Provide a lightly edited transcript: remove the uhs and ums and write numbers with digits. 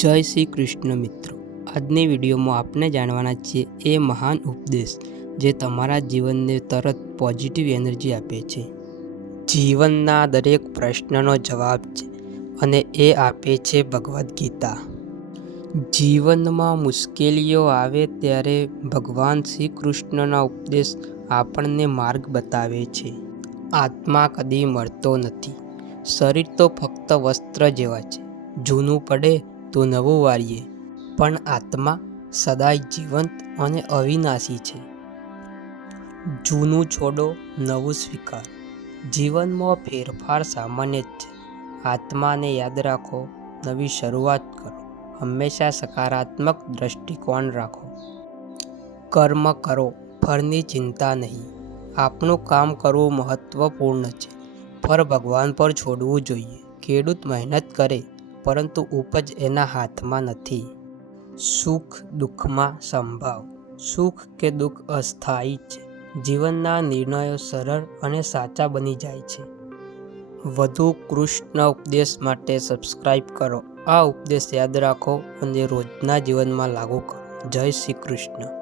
જય શ્રી કૃષ્ણ મિત્રો, આજની વિડીયોમાં આપણે જાણવાના છીએ એ મહાન ઉપદેશ જે તમારા જીવનને તરત પોઝિટિવ એનર્જી આપે છે. જીવનના દરેક પ્રશ્નનો જવાબ છે અને એ આપે છે ભગવદ્ ગીતા. જીવનમાં મુશ્કેલીઓ આવે ત્યારે ભગવાન શ્રી કૃષ્ણના ઉપદેશ આપણને માર્ગ બતાવે છે. આત્મા કદી મળતો નથી. શરીર તો ફક્ત વસ્ત્ર જેવા છે, જૂનું પડે તો નવું વાળીએ, પણ આત્મા સદાય જીવંત અને અવિનાશી છે. જૂનું છોડો, નવું સ્વીકાર. જીવનમાં ફેરફાર સામાન્ય જ છે. આત્માને યાદ રાખો, નવી શરૂઆત કરો. હંમેશા સકારાત્મક દ્રષ્ટિકોણ રાખો. કર્મ કરો, ફળની ચિંતા નહીં. આપણું કામ કરવું મહત્વપૂર્ણ છે, ફળ ભગવાન પર છોડવું જોઈએ. ખેડૂત મહેનત કરે, પરંતુ ઉપજ એના હાથમાં નથી. સુખ દુઃખમાં સંભાવ. સુખ કે દુઃખ અસ્થાયી છે. જીવનના નિર્ણયો સરળ અને સાચા બની જાય છે. વધુ કૃષ્ણ ઉપદેશ માટે સબસ્ક્રાઇબ કરો. આ ઉપદેશ યાદ રાખો અને રોજના જીવનમાં લાગુ કરો. જય શ્રી કૃષ્ણ.